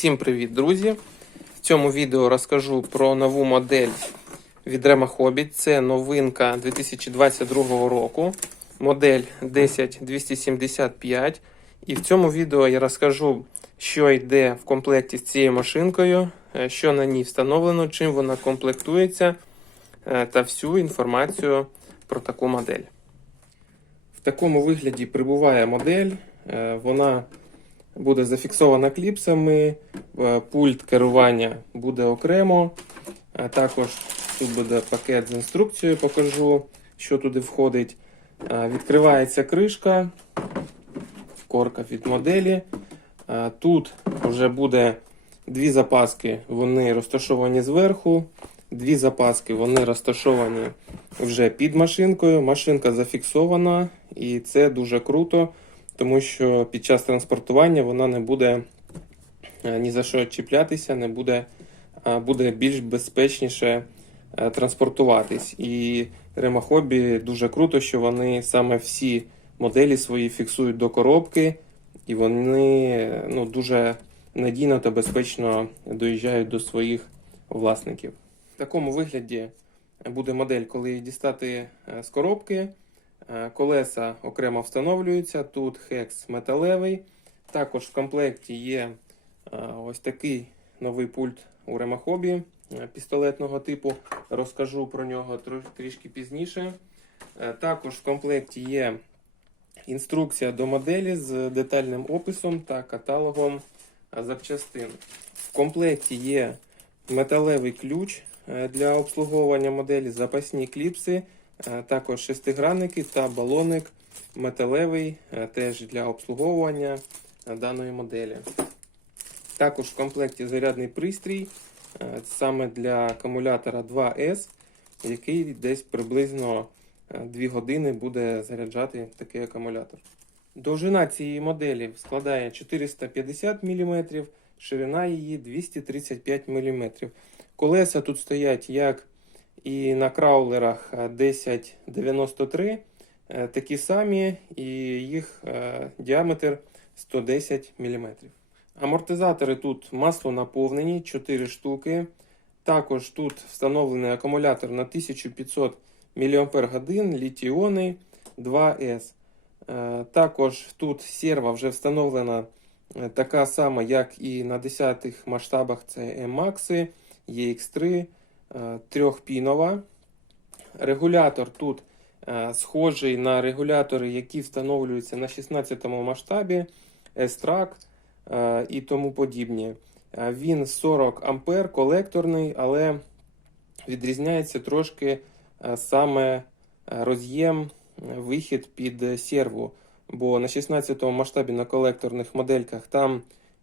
Всім привіт, друзі! В цьому відео розкажу про нову модель від Rema Hobby. Це новинка 2022 року, модель 10275. І в цьому відео я розкажу, що йде в комплекті з цією машинкою, е, що на ній встановлено, чим вона комплектується е, та всю інформацію про таку модель. В такому вигляді прибуває модель. Е, Вона буде зафіксована кліпсами, е, пульт керування буде окремо. А також тут буде пакет з інструкцією, покажу, що туди входить. Е, Відкривається кришка, корка від моделі. Е, Тут вже буде дві запаски, вони розташовані зверху. Дві запаски вони розташовані вже під машинкою. Машинка зафіксована, і це дуже круто тому що під час транспортування вона не буде е, ні за що чіплятися, не буде, буде більш безпечніше е, транспортуватись. І Hobby дуже круто, що вони саме всі моделі свої фіксують до коробки, і вони е, ну, дуже надійно та безпечно доїжджають до своїх власників. В такому вигляді буде модель, коли дістати е, з коробки. Е, Колеса окремо встановлюються. Тут хекс металевий. Також в комплекті є е, ось такий новий пульт у Hobby е, пістолетного типу. Розкажу про нього трішки пізніше. Також в комплекті є інструкція до моделі з детальним описом та каталогом запчастин. В комплекті є металевий ключ для обслуговування моделі, запасні кліпси. Е, Також шестигранники та балоник металевий е, теж для обслуговування е, даної моделі. Також в комплекті зарядний пристрій саме для акумулятора 2S, який десь приблизно 2 години буде заряджати такий акумулятор. Довжина цієї моделі складає 450 мм, ширина її 235 мм. Колеса тут стоять як і на краулерах е, 1093 е, такі самі, і їх е, діаметр 110 мм. Амортизатори тут масло наповнені 4 штуки. Також тут встановлений акумулятор на 1500 мАч літіони 2С. Е, Також тут серва вже встановлена е, така сама, як і на 10 масштабах. Це M-Max, EX3 е, трьохпінова. Регулятор тут е, схожий на регулятори, які встановлюються на 16 масштабі, S-Track е, і тому подібні. Е, Він 40 ампер, колекторний, але відрізняється трошки е, саме е, роз'єм, е, вихід під е, серву. Бо на 16 масштабі на колекторних модельках там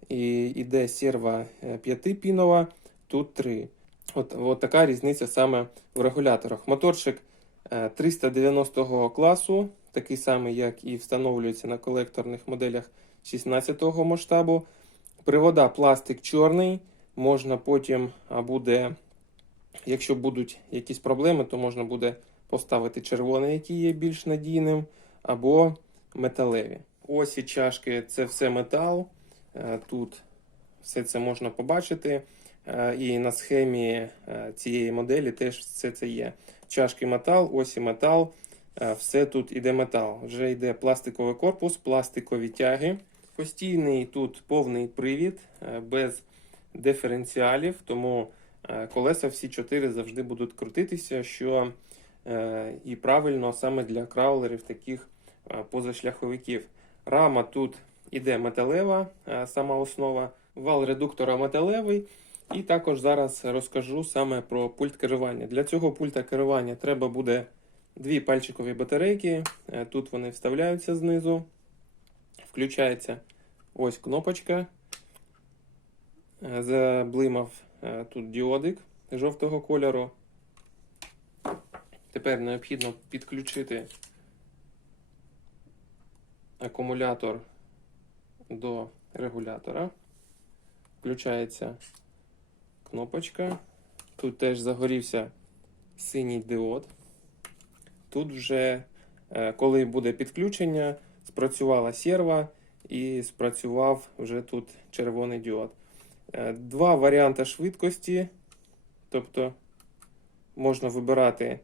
і йде серва 5-пінова, тут 3. От, от така різниця саме в регуляторах. Моторчик е, 390 класу, такий самий, як і встановлюється на колекторних моделях 16 масштабу. Привода пластик чорний. Можна потім буде, якщо будуть якісь проблеми, то можна буде поставити червоний, який є більш надійним, або металеві. Осі чашки це все метал. Е, Тут все це можна побачити. Е, І на схемі е, цієї моделі теж все це є. Чашки метал, осі метал, е, все тут іде метал. Вже йде пластиковий корпус, пластикові тяги. Постійний тут повний привід без диференціалів, тому колеса всі чотири завжди будуть крутитися, що і правильно саме для краулерів таких позашляховиків. Рама тут іде металева, сама основа, вал редуктора металевий. І також зараз розкажу саме про пульт керування. Для цього пульта керування треба буде дві пальчикові батарейки. Е, Тут вони вставляються знизу. Включається ось кнопочка. Е, Заблимав е, тут діодик жовтого кольору. Тепер необхідно підключити акумулятор до регулятора. Включається кнопочка. Тут теж загорівся синій диод. Тут вже, е, коли буде підключення, спрацювала серва і спрацював вже тут червоний діод. Е, Два варіанти швидкості. Тобто можна вибирати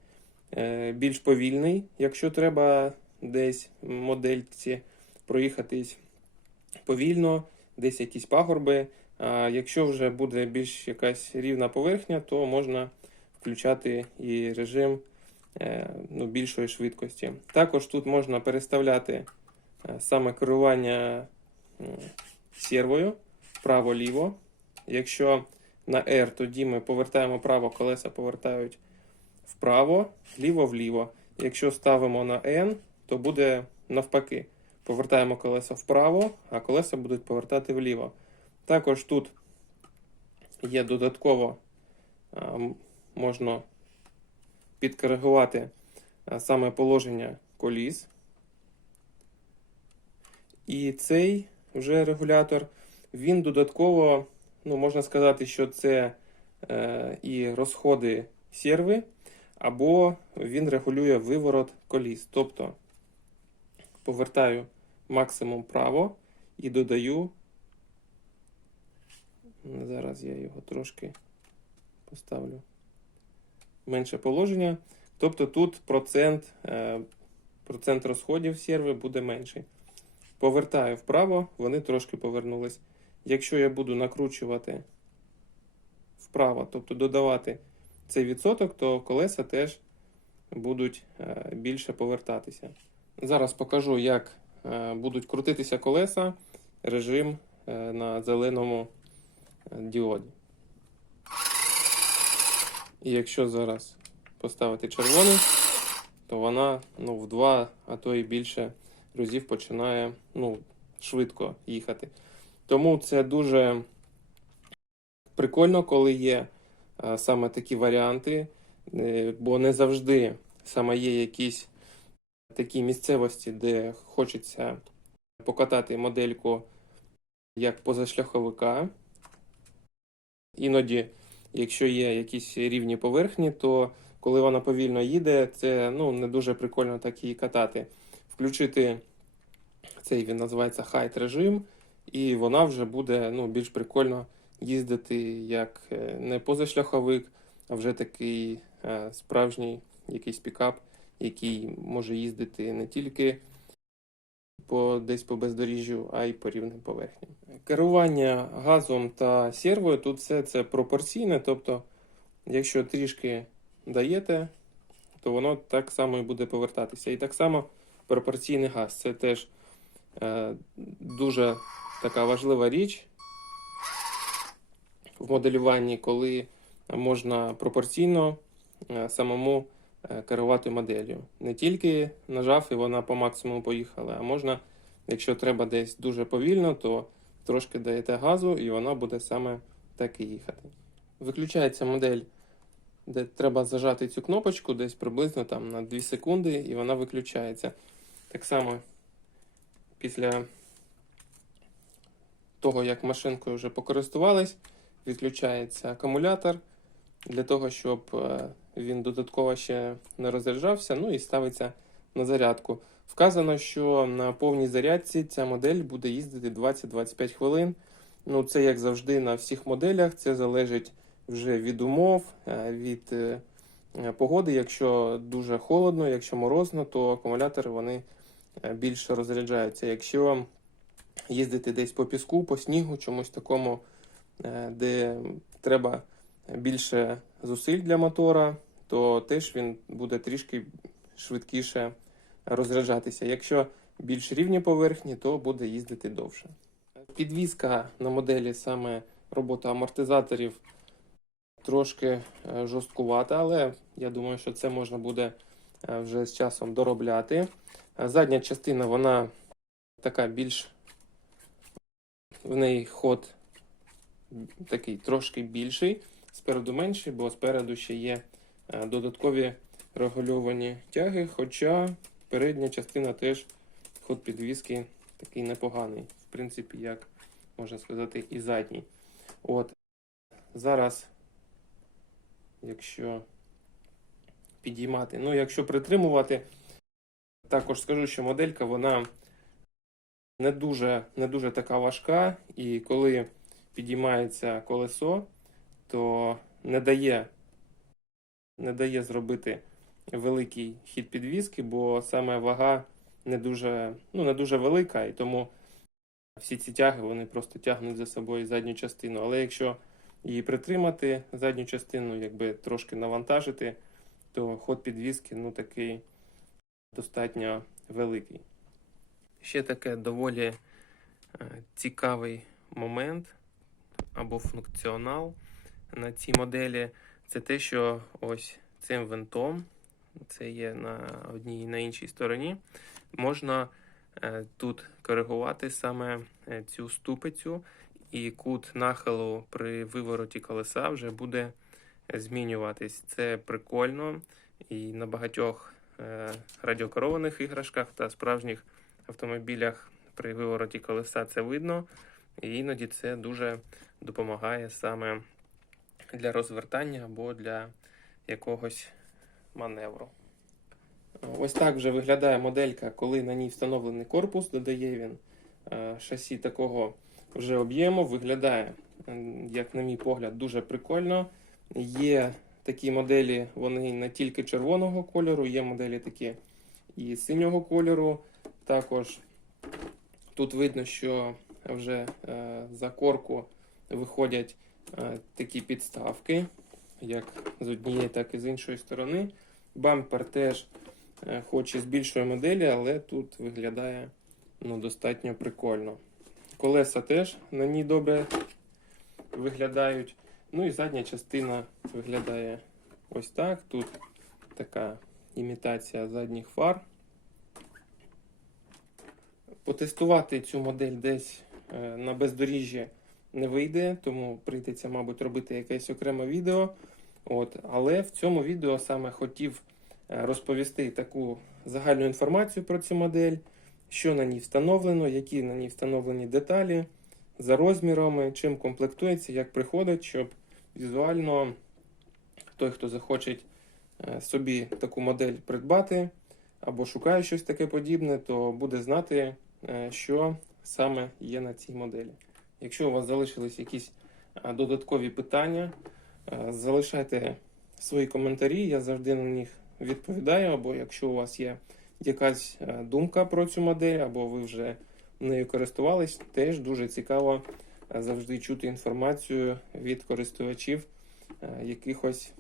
е, більш повільний, якщо треба десь модельці проїхатись повільно, десь якісь пагорби. Якщо вже буде більш якась рівна поверхня, то можна включати і режим е, ну, більшої швидкості. Також тут можна переставляти е, саме керування сервою вправо-ліво. Якщо на R, тоді ми повертаємо право, колеса повертають вправо, ліво-вліво. Якщо ставимо на N, то буде навпаки. Повертаємо колеса вправо, а колеса будуть повертати вліво. Також тут є додатково можна підкоригувати саме положення коліс. І цей вже регулятор, він додатково, ну, можна сказати, що це е, і розходи серви, або він регулює виворот коліс. Тобто повертаю максимум право і додаю. Зараз я його трошки поставлю менше положення. Тобто тут процент, е, процент розходів серви буде менший. Повертаю вправо, вони трошки повернулись. Якщо я буду накручувати вправо, тобто додавати цей відсоток, то колеса теж будуть е, більше повертатися. Зараз покажу, як е, будуть крутитися колеса, режим на зеленому діоді. І якщо зараз поставити червоний, то вона ну, в два, а то і більше разів починає ну, швидко їхати. Тому це дуже прикольно, коли є е, саме такі варіанти, е, бо не завжди саме є якісь такі місцевості, де хочеться покатати модельку як позашляховика. Іноді, якщо є якісь рівні поверхні, то коли вона повільно їде, це ну, не дуже прикольно так її катати. Включити цей він називається хайт режим, і вона вже буде ну, більш прикольно їздити як е, не позашляховик, а вже такий е, справжній якийсь пікап, який може їздити не тільки по, десь по бездоріжжю, а й по рівним поверхням. Керування газом та сервою тут все це пропорційне, тобто, якщо трішки даєте, то воно так само і буде повертатися. І так само пропорційний газ. Це теж е, дуже така важлива річ в моделюванні, коли можна пропорційно е, самому керувати моделлю. Не тільки нажав і вона по максимуму поїхала, а можна, якщо треба десь дуже повільно, то трошки даєте газу і вона буде саме так і їхати. Виключається модель, де треба зажати цю кнопочку десь приблизно там на 2 секунди, і вона виключається. Так само після того, як машинкою вже покористувались, відключається акумулятор для того, щоб е, він додатково ще не розряджався, ну і ставиться на зарядку. Вказано, що на повній зарядці ця модель буде їздити 20-25 хвилин. Ну, це як завжди на всіх моделях, це залежить вже від умов, е, від е, погоди. Якщо дуже холодно, якщо морозно, то акумулятори вони більше розряджаються. Якщо їздити десь по піску, по снігу, чомусь такому, де треба більше зусиль для мотора, то теж він буде трішки швидкіше розряджатися. Якщо більш рівні поверхні, то буде їздити довше. Підвізка на моделі саме робота амортизаторів трошки е, жорсткувата, але я думаю, що це можна буде е, вже з часом доробляти. Е, Задня частина вона така більш в неї ход такий трошки більший, спереду менший, бо спереду ще є е, додаткові регульовані тяги, хоча передня частина теж ход підвіски такий непоганий. В принципі, як можна сказати, і задній. От. Зараз, якщо підіймати, ну, якщо притримувати, також скажу, що моделька вона не дуже, не дуже така важка, і коли підіймається колесо, то не дає, не дає зробити великий хід підвіски, бо саме вага не дуже, ну, не дуже велика, і тому всі ці тяги вони просто тягнуть за собою задню частину. Але якщо її притримати, задню частину, якби трошки навантажити, то ход підвіски ну, такий достатньо великий. Ще таке доволі е, цікавий момент або функціонал на цій моделі це те, що ось цим винтом, це є на одній і на іншій стороні, можна е, тут коригувати саме е, цю ступицю, і кут нахилу при вивороті колеса вже буде змінюватись. Це прикольно і на багатьох е, радіокерованих іграшках та справжніх автомобілях при вивороті колеса це видно. І іноді це дуже допомагає саме для розвертання або для якогось маневру. Ось так вже виглядає моделька, коли на ній встановлений корпус, додає він е, шасі такого вже об'єму. Виглядає, як на мій погляд, дуже прикольно. Є такі моделі, вони не тільки червоного кольору, є моделі такі і синього кольору. Також тут видно, що вже е, за корку виходять такі підставки, як з однієї, так і з іншої сторони. Бампер теж, е, хоч і з більшої моделі, але тут виглядає ну, достатньо прикольно. Колеса теж на ній добре виглядають. Ну і задня частина виглядає ось так. Тут така імітація задніх фар. Потестувати цю модель десь е, на бездоріжжі не вийде, тому прийдеться, мабуть, робити якесь окреме відео. От. Але в цьому відео саме хотів е, розповісти таку загальну інформацію про цю модель, що на ній встановлено, які на ній встановлені деталі за розмірами, чим комплектується, як приходить, щоб візуально той, хто захоче е, собі таку модель придбати або шукає щось таке подібне, то буде знати, е, що саме є на цій моделі. Якщо у вас залишились якісь е, додаткові питання, е, залишайте свої коментарі, я завжди на них відповідаю. Або якщо у вас є якась е, думка про цю модель, або ви вже нею користувались, теж дуже цікаво завжди чути інформацію від користувачів якихось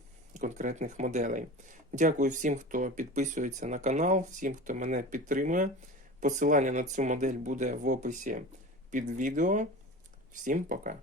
конкретних моделей. Дякую всім, хто підписується на канал, всім, хто мене підтримує. Посилання на цю модель буде в описі під відео. Всім пока!